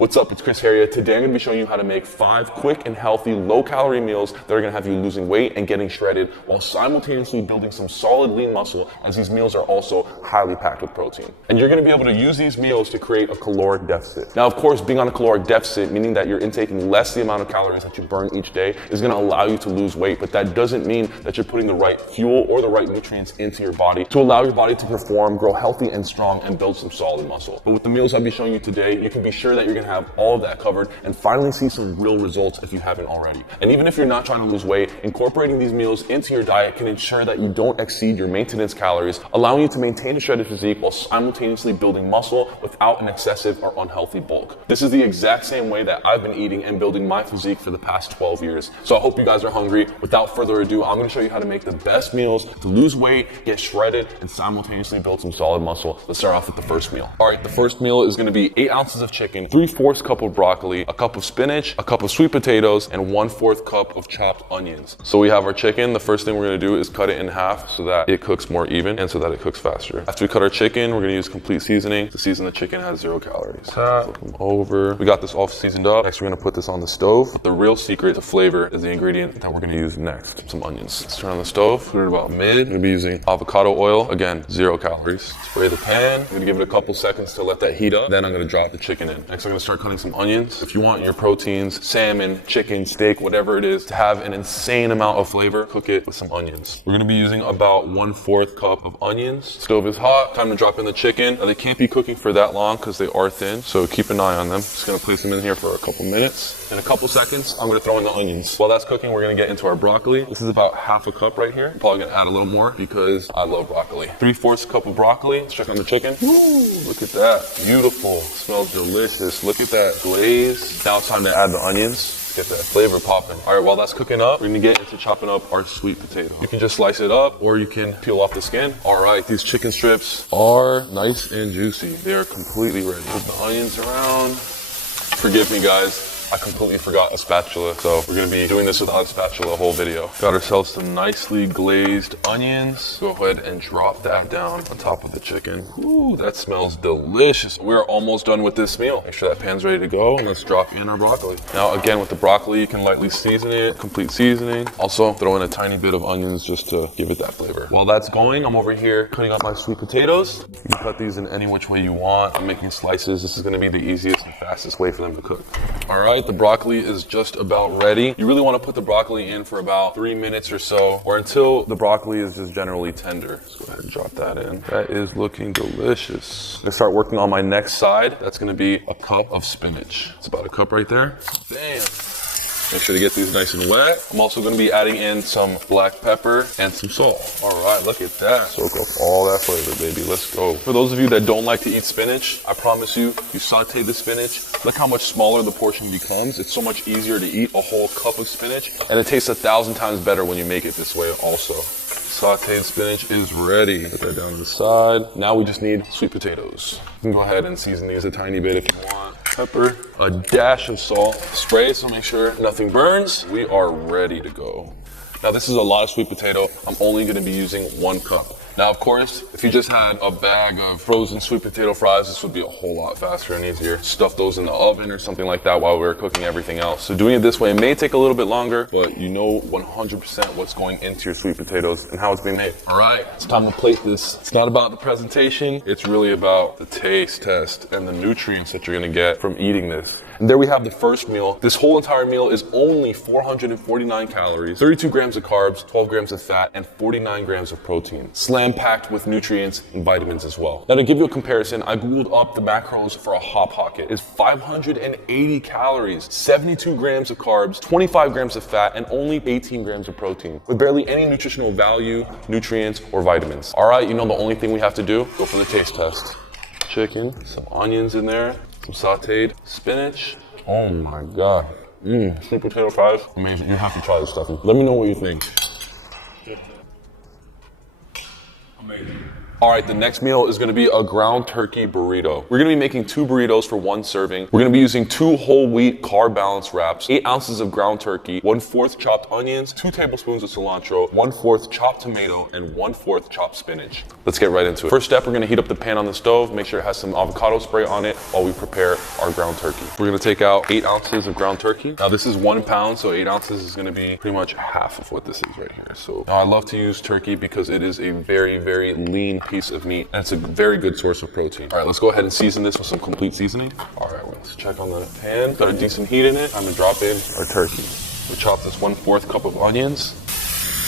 What's up, it's Chris Heria. Today I'm going to be showing you how to make 5 quick and healthy, low-calorie meals that are going to have you losing weight and getting shredded while simultaneously building some solid lean muscle, as these meals are also highly packed with protein. And you're going to be able to use these meals to create a caloric deficit. Now, of course, being on a caloric deficit, meaning that you're intaking less the amount of calories that you burn each day, is going to allow you to lose weight, but that doesn't mean that you're putting the right fuel or the right nutrients into your body to allow your body to perform, grow healthy and strong, and build some solid muscle. But with the meals I'll be showing you today, you can be sure that you're going to have all of that covered and finally see some real results if you haven't already. And even if you're not trying to lose weight, incorporating these meals into your diet can ensure that you don't exceed your maintenance calories, allowing you to maintain a shredded physique while simultaneously building muscle without an excessive or unhealthy bulk. This is the exact same way that I've been eating and building my physique for the past 12 years. So I hope you guys are hungry. Without further ado, I'm going to show you how to make the best meals to lose weight, get shredded, and simultaneously build some solid muscle. Let's start off with the first meal. All right, the first meal is going to be 8 ounces of chicken, 3/4 cup of broccoli, a cup of spinach, a cup of sweet potatoes, and 1/4 cup of chopped onions. So we have our chicken. The first thing we're going to do is cut it in half so that it cooks more even and so that it cooks faster. After we cut our chicken, we're going to use complete seasoning. The season the chicken has 0 calories. Flip them over. We got this all seasoned up. Next, we're going to put this on the stove. The real secret to flavor is the ingredient that we're going to use next. Some onions. Let's turn on the stove. Put it about mid. I'm going to be using avocado oil. Again, 0 calories. Spray the pan. I'm going to give it a couple seconds to let that heat up. Then I'm going to drop the chicken in. Next, I'm going to start cutting some onions. If you want your proteins, salmon, chicken, steak, whatever it is, to have an insane amount of flavor, cook it with some onions. We're going to be using about 1/4 cup of onions. Stove is hot. Time to drop in the chicken. Now, they can't be cooking for that long because they are thin, so keep an eye on them. Just going to place them in here for a couple minutes. In a couple seconds, I'm going to throw in the onions. While that's cooking, we're going to get into our broccoli. This is about 1/2 cup right here. I'm probably going to add a little more because I love broccoli. 3/4 cup of broccoli. Let's check on the chicken. Woo, look at that. Beautiful. Smells delicious. Look at that glaze. Now it's time to add the onions. Get that flavor popping. All right, while that's cooking up, we're gonna get into chopping up our sweet potato. You can just slice it up or you can peel off the skin. All right, these chicken strips are nice and juicy. They are completely ready. Move the onions around. Forgive me, guys. I completely forgot a spatula, so we're gonna be doing this without a spatula the whole video. Got ourselves some nicely glazed onions. Go ahead and drop that down on top of the chicken. Ooh, that smells delicious. We're almost done with this meal. Make sure that pan's ready to go, and let's drop in our broccoli. Now, again, with the broccoli, you can lightly season it, complete seasoning. Also, throw in a tiny bit of onions just to give it that flavor. While that's going, I'm over here cutting up my sweet potatoes. You can cut these in any which way you want. I'm making slices. This is gonna be the easiest and fastest way for them to cook. All right. The broccoli is just about ready. You really want to put the broccoli in for about 3 minutes or so, or until the broccoli is just generally tender. Let's go ahead and drop that in. That is looking delicious. I'm gonna start working on my next side. That's gonna be a cup of spinach. It's about a cup right there. Bam. Make sure to get these nice and wet. I'm also gonna be adding in some black pepper and some salt. All right, look at that. Soak up all that flavor, baby. Let's go. For those of you that don't like to eat spinach, I promise you, you saute the spinach. Look how much smaller the portion becomes. It's so much easier to eat a whole cup of spinach, and it tastes 1,000 times better when you make it this way also. Sauteed spinach is ready. Put that down to the side. Now we just need sweet potatoes. You can go ahead and season these a tiny bit if you want. Pepper, a dash of salt, spray so make sure nothing burns. We are ready to go. Now this is a lot of sweet potato. I'm only gonna be using 1 cup. Now, of course, if you just had a bag of frozen sweet potato fries, this would be a whole lot faster and easier. Stuff those in the oven or something like that while we're cooking everything else. So doing it this way may take a little bit longer, but you know 100% what's going into your sweet potatoes and how it's being made. All right, it's time to plate this. It's not about the presentation. It's really about the taste test and the nutrients that you're gonna get from eating this. And there we have the first meal. This whole entire meal is only 449 calories, 32 grams of carbs, 12 grams of fat, and 49 grams of protein. Slam packed with nutrients and vitamins as well. Now, to give you a comparison, I googled up the macros for a Hot Pocket. It's 580 calories, 72 grams of carbs, 25 grams of fat, and only 18 grams of protein, with barely any nutritional value, nutrients, or vitamins. All right, you know the only thing we have to do? Go for the taste test. Chicken, some onions in there, some sauteed spinach. Oh my God. Sweet potato fries, amazing. You have to try this stuff. Let me know what you think. Amazing. All right, the next meal is gonna be a ground turkey burrito. We're gonna be making 2 burritos for 1 serving. We're gonna be using 2 whole wheat carb balance wraps, 8 ounces of ground turkey, 1/4 chopped onions, 2 tablespoons of cilantro, 1/4 chopped tomato, and 1/4 chopped spinach. Let's get right into it. First step, we're gonna heat up the pan on the stove. Make sure it has some avocado spray on it while we prepare our ground turkey. We're gonna take out 8 ounces of ground turkey. Now this is 1 pound, so 8 ounces is gonna be pretty much half of what this is right here. So now I love to use turkey because it is a very, very lean piece of meat, and it's a very good source of protein. All right, let's go ahead and season this with some complete seasoning. All right, let's check on the pan. Got a decent heat in it. I'm gonna drop in our turkey. We chop this 1/4 cup of onions.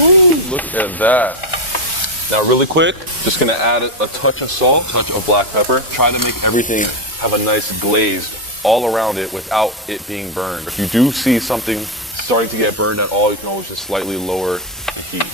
Ooh, look at that. Now really quick, just gonna add a touch of salt, touch of black pepper. Try to make everything have a nice glaze all around it without it being burned. If you do see something starting to get burned at all, you can always just slightly lower the heat.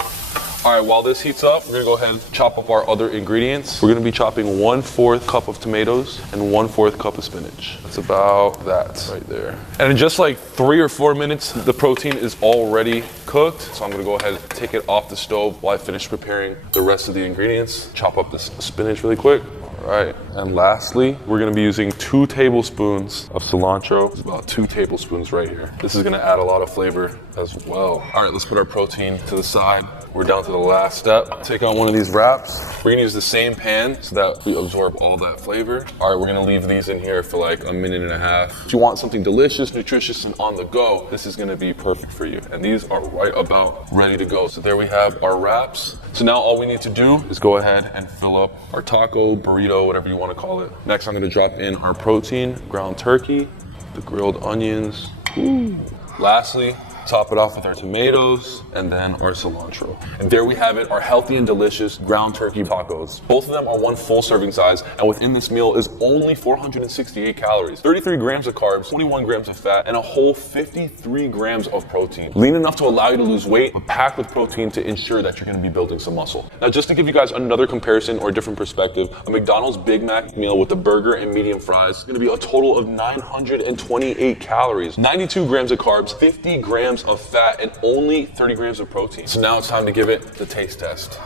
All right, while this heats up, we're gonna go ahead and chop up our other ingredients. We're gonna be chopping 1/4 cup of tomatoes and 1/4 cup of spinach. That's about that right there. And in just like 3 or 4 minutes, the protein is already cooked. So I'm gonna go ahead and take it off the stove while I finish preparing the rest of the ingredients. Chop up this spinach really quick. All right, and lastly, we're gonna be using 2 tablespoons of cilantro. It's about 2 tablespoons right here. This is gonna add a lot of flavor as well. All right, let's put our protein to the side. We're down to the last step. Take out one of these wraps. We're gonna use the same pan so that we absorb all that flavor. All right, we're gonna leave these in here for like 1.5 minutes. If you want something delicious, nutritious, and on the go, this is gonna be perfect for you. And these are right about ready to go. So there we have our wraps. So now all we need to do is go ahead and fill up our taco, burrito, whatever you wanna call it. Next, I'm gonna drop in our protein, ground turkey, the grilled onions. Ooh. Lastly, top it off with our tomatoes and then our cilantro. And there we have it, our healthy and delicious ground turkey tacos. Both of them are 1 full serving size, and within this meal is only 468 calories, 33 grams of carbs, 21 grams of fat, and a whole 53 grams of protein. Lean enough to allow you to lose weight, but packed with protein to ensure that you're gonna be building some muscle. Now, just to give you guys another comparison or a different perspective, a McDonald's Big Mac meal with a burger and medium fries is gonna be a total of 928 calories, 92 grams of carbs, 50 grams of fat, and only 30 grams of protein. So now it's time to give it the taste test.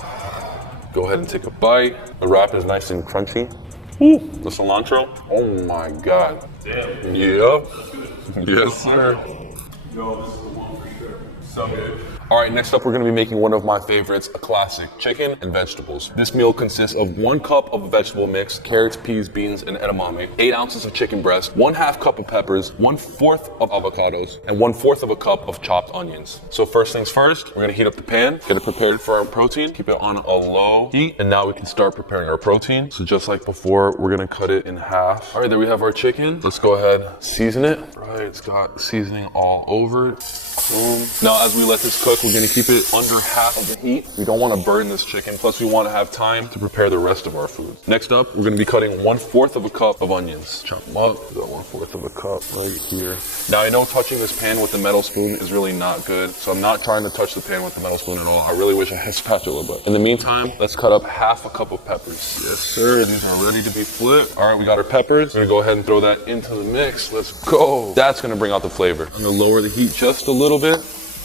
Go ahead and take a bite. The wrap is nice and crunchy. Ooh, the cilantro, oh my God. Damn. Yep. Yes, sir. Yo, this is the one for sure. So good. All right, next up, we're gonna be making one of my favorites, a classic, chicken and vegetables. This meal consists of 1 cup of a vegetable mix, carrots, peas, beans, and edamame, 8 ounces of chicken breast, 1/2 cup of peppers, 1/4 of avocados, and 1/4 of a cup of chopped onions. So first things first, we're gonna heat up the pan, get it prepared for our protein, keep it on a low heat, and now we can start preparing our protein. So just like before, we're gonna cut it in half. All right, there we have our chicken. Let's go ahead, season it. Right, it's got seasoning all over it. Boom. Now, as we let this cook, we're gonna keep it under half of the heat. We don't wanna burn this chicken, plus we wanna have time to prepare the rest of our food. Next up, we're gonna be cutting 1/4 of a cup of onions. Chop them up, we got 1/4 of a cup right here. Now, I know touching this pan with the metal spoon is really not good, so I'm not trying to touch the pan with the metal spoon at all. I really wish I had a spatula, but in the meantime, let's cut up 1/2 cup of peppers. Yes, sir, these are ready to be flipped. All right, we got our peppers. We're gonna go ahead and throw that into the mix. Let's go. That's gonna bring out the flavor. I'm gonna lower the heat just a little bit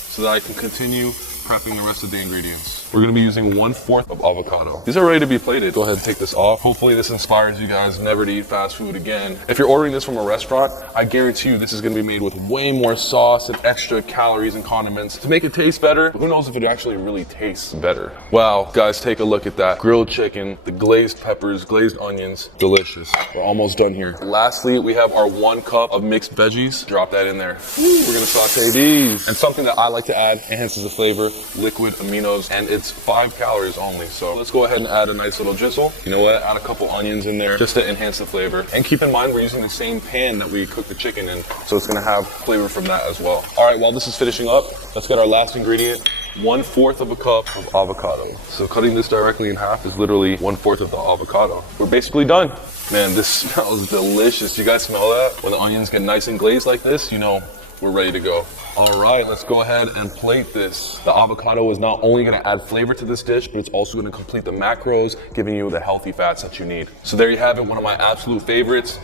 so that I can continue prepping the rest of the ingredients. We're gonna be using 1/4 of avocado. These are ready to be plated. Go ahead and take this off. Hopefully this inspires you guys never to eat fast food again. If you're ordering this from a restaurant, I guarantee you this is gonna be made with way more sauce and extra calories and condiments to make it taste better. Who knows if it actually really tastes better. Wow, guys, take a look at that. Grilled chicken, the glazed peppers, glazed onions, delicious. We're almost done here. Lastly, we have our 1 cup of mixed veggies. Drop that in there. We're gonna saute these. And something that I like to add enhances the flavor, liquid aminos, and it's 5 calories only. So let's go ahead and add a nice little drizzle. You know what? Add a couple onions in there just to enhance the flavor. And keep in mind, we're using the same pan that we cooked the chicken in, so it's gonna have flavor from that as well. All right, while this is finishing up, let's get our last ingredient, 1/4 of a cup of avocado. So cutting this directly in half is literally 1/4 of the avocado. We're basically done. Man, this smells delicious. You guys smell that? When the onions get nice and glazed like this, you know we're ready to go. All right, let's go ahead and plate this. The avocado is not only gonna add flavor to this dish, but it's also gonna complete the macros, giving you the healthy fats that you need. So there you have it, one of my absolute favorites,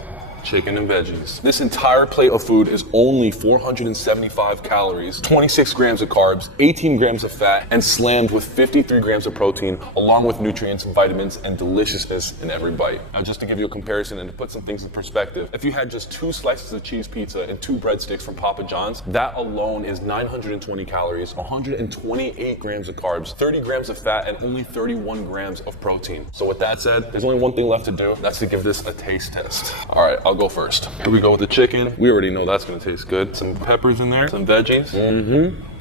chicken and veggies. This entire plate of food is only 475 calories, 26 grams of carbs, 18 grams of fat, and slammed with 53 grams of protein, along with nutrients, vitamins, and deliciousness in every bite. Now, just to give you a comparison and to put some things in perspective, if you had just 2 slices of cheese pizza and 2 breadsticks from Papa John's, that alone is 920 calories, 128 grams of carbs, 30 grams of fat, and only 31 grams of protein. So with that said, there's only one thing left to do. That's to give this a taste test. All right, I'll go first. Here we go with the chicken. We already know that's gonna taste good. Some peppers in there, some veggies.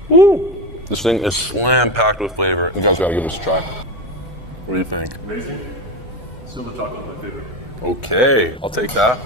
Woo! This thing is slam packed with flavor. You guys gotta give this a try. What do you think? Amazing. Silver chocolate, my favorite. Okay, I'll take that.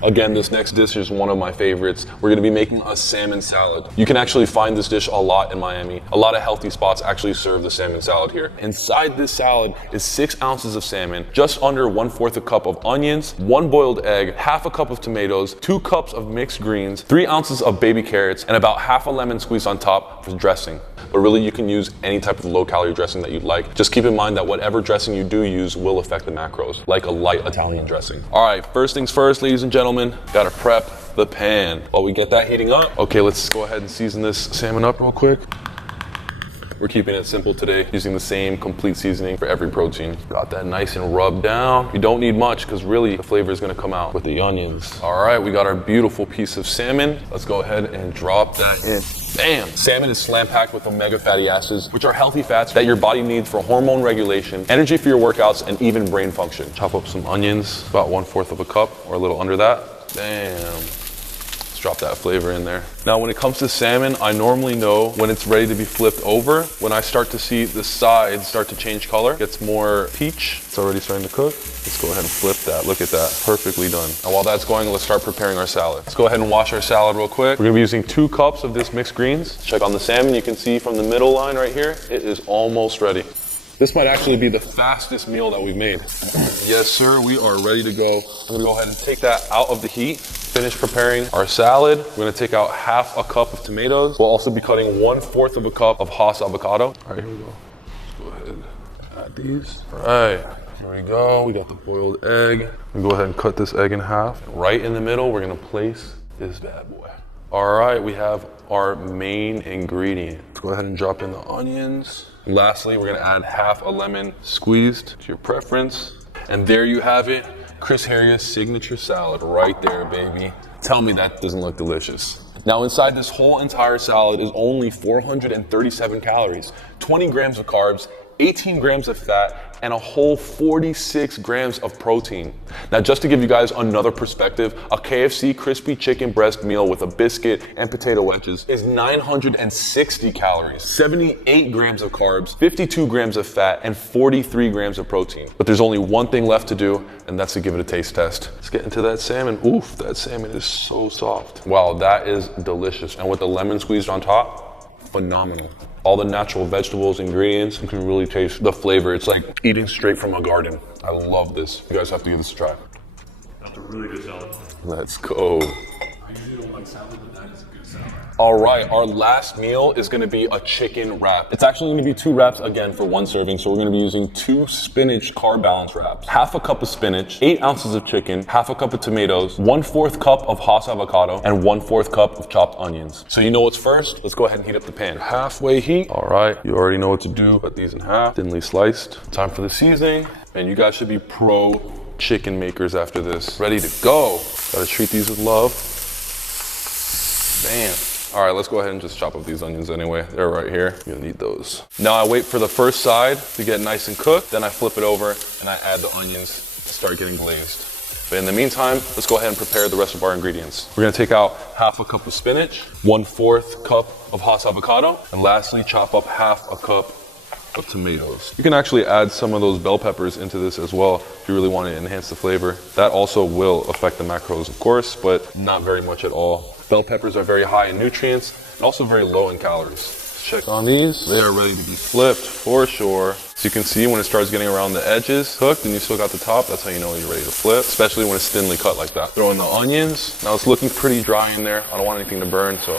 Again, this next dish is one of my favorites. We're gonna be making a salmon salad. You can actually find this dish a lot in Miami. A lot of healthy spots actually serve the salmon salad here. Inside this salad is 6 ounces of salmon, just under 1/4 a cup of onions, 1 boiled egg, half a cup of tomatoes, 2 cups of mixed greens, 3 ounces of baby carrots, and about half a lemon squeezed on top for dressing. But really, you can use any type of low-calorie dressing that you'd like. Just keep in mind that whatever dressing you do use will affect the macros, like a light Italian dressing. All right, first things first, ladies and gentlemen, gotta prep the pan. While we get that heating up, okay, let's go ahead and season this salmon up real quick. We're keeping it simple today, using the same complete seasoning for every protein. Got that nice and rubbed down. You don't need much, because really the flavor is gonna come out with the onions. All right, we got our beautiful piece of salmon. Let's go ahead and drop that in. Bam! Salmon is slam-packed with omega fatty acids, which are healthy fats that your body needs for hormone regulation, energy for your workouts, and even brain function. Chop up some onions, about 1/4 of a cup, or a little under that. Bam! Drop that flavor in there. Now, when it comes to salmon, I normally know when it's ready to be flipped over. When I start to see the sides start to change color, gets more peach, it's already starting to cook. Let's go ahead and flip that. Look at that, perfectly done. And while that's going, let's start preparing our salad. Let's go ahead and wash our salad real quick. We're gonna be using 2 cups of this mixed greens. Check on the salmon, you can see from the middle line right here, it is almost ready. This might actually be the fastest meal that we've made. Yes, sir, we are ready to go. I'm gonna go ahead and take that out of the heat. Finish preparing our salad. We're gonna take out half a cup of tomatoes. We'll also be cutting 1/4 of a cup of Hass avocado. All right, here we go. Let's go ahead and add these. All right, here we go. We got the boiled egg. We'll go ahead and cut this egg in half. Right in the middle, we're gonna place this bad boy. All right, we have our main ingredient. Let's go ahead and drop in the onions. Lastly, we're gonna add half a lemon squeezed to your preference. And there you have it. Chris Harria's signature salad right there, baby. Tell me that doesn't look delicious. Now, inside this whole entire salad is only 437 calories, 20 grams of carbs, 18 grams of fat, and a whole 46 grams of protein. Now, just to give you guys another perspective, a KFC crispy chicken breast meal with a biscuit and potato wedges is 960 calories, 78 grams of carbs, 52 grams of fat, and 43 grams of protein. But there's only one thing left to do, and that's to give it a taste test. Let's get into that salmon. Oof, that salmon is so soft. Wow, that is delicious. And with the lemon squeezed on top, phenomenal. All the natural vegetables, ingredients, you can really taste the flavor. It's like eating straight from a garden. I love this. You guys have to give this a try. That's a really good salad. Let's go. I usually don't like salad, but that is a good salad. All right, our last meal is gonna be a chicken wrap. It's actually gonna be 2 wraps again for 1 serving, so we're gonna be using 2 spinach carb balance wraps. Half a cup of spinach, 8 ounces of chicken, half a cup of tomatoes, 1/4 cup of Hass avocado, and 1/4 cup of chopped onions. So you know what's first? Let's go ahead and heat up the pan. Halfway heat. All right, you already know what to do. Cut these in half, thinly sliced. Time for the seasoning, and you guys should be pro chicken makers after this. Ready to go. Gotta treat these with love. Bam. All right, let's go ahead and just chop up these onions anyway. They're right here. You're gonna need those. Now I wait for the first side to get nice and cooked. Then I flip it over and I add the onions to start getting glazed. But in the meantime, let's go ahead and prepare the rest of our ingredients. We're gonna take out half a cup of spinach, 1/4 cup of Hass avocado, and lastly, chop up half a cup of tomatoes. You can actually add some of those bell peppers into this as well if you really want to enhance the flavor. That also will affect the macros, of course, but not very much at all. Bell peppers are very high in nutrients and also very low in calories. Let's check on these. They are ready to be flipped for sure. So you can see when it starts getting around the edges cooked and you still got the top, that's how you know you're ready to flip, especially when it's thinly cut like that. Throw in the onions. Now it's looking pretty dry in there. I don't want anything to burn, so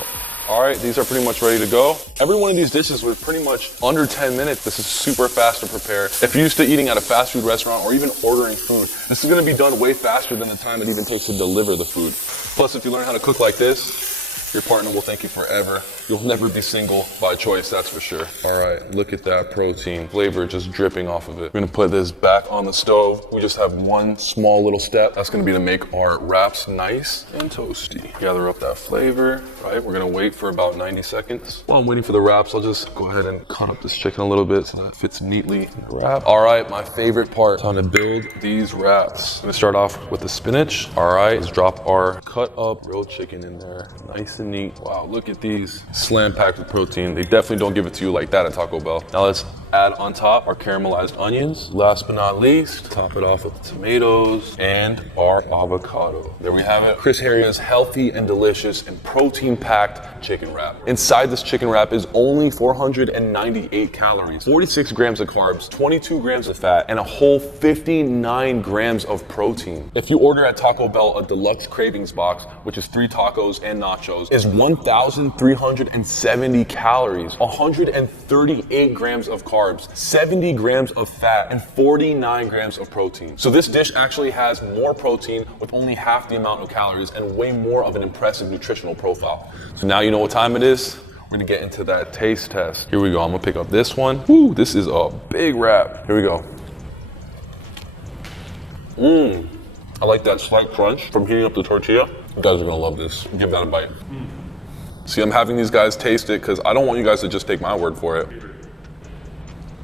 All right, these are pretty much ready to go. Every one of these dishes was pretty much under 10 minutes. This is super fast to prepare. If you're used to eating at a fast food restaurant or even ordering food, this is gonna be done way faster than the time it even takes to deliver the food. Plus, if you learn how to cook like this, your partner will thank you forever. You'll never be single by choice, that's for sure. All right, look at that protein. Flavor just dripping off of it. We're gonna put this back on the stove. We just have one small little step. That's gonna be to make our wraps nice and toasty. Gather up that flavor, right? We're gonna wait for about 90 seconds. While I'm waiting for the wraps, I'll just go ahead and cut up this chicken a little bit so that it fits neatly in the wrap. All right, my favorite part, time to build these wraps. I'm gonna start off with the spinach. All right, let's drop our cut up grilled chicken in there. Nice and neat. Wow, look at these. Slam packed with protein. They definitely don't give it to you like that at Taco Bell. Now let's add on top our caramelized onions. Last but not least, top it off with tomatoes and our avocado. There we have it. Chris Harria's healthy and delicious and protein-packed chicken wrap. Inside this chicken wrap is only 498 calories, 46 grams of carbs, 22 grams of fat, and a whole 59 grams of protein. If you order at Taco Bell a deluxe cravings box, which is 3 tacos and nachos, is 1,370 calories, 138 grams of carbs, 70 grams of fat, and 49 grams of protein. So this dish actually has more protein with only half the amount of calories and way more of an impressive nutritional profile. So now you know what time it is. We're gonna get into that taste test. Here we go, I'm gonna pick up this one. Woo, this is a big wrap. Here we go. I like that slight crunch from heating up the tortilla. You guys are gonna love this. Give that a bite. See, I'm having these guys taste it because I don't want you guys to just take my word for it.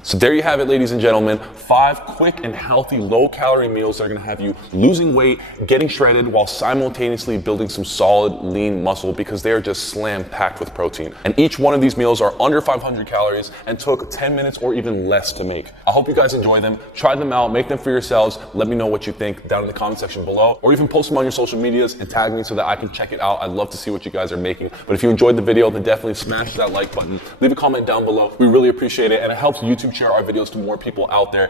So there you have it, ladies and gentlemen. 5 quick and healthy low-calorie meals that are gonna have you losing weight, getting shredded, while simultaneously building some solid, lean muscle because they are just slam-packed with protein. And each one of these meals are under 500 calories and took 10 minutes or even less to make. I hope you guys enjoy them. Try them out, make them for yourselves. Let me know what you think down in the comment section below, or even post them on your social medias and tag me so that I can check it out. I'd love to see what you guys are making. But if you enjoyed the video, then definitely smash that like button. Leave a comment down below. We really appreciate it, and it helps YouTube share our videos to more people out there.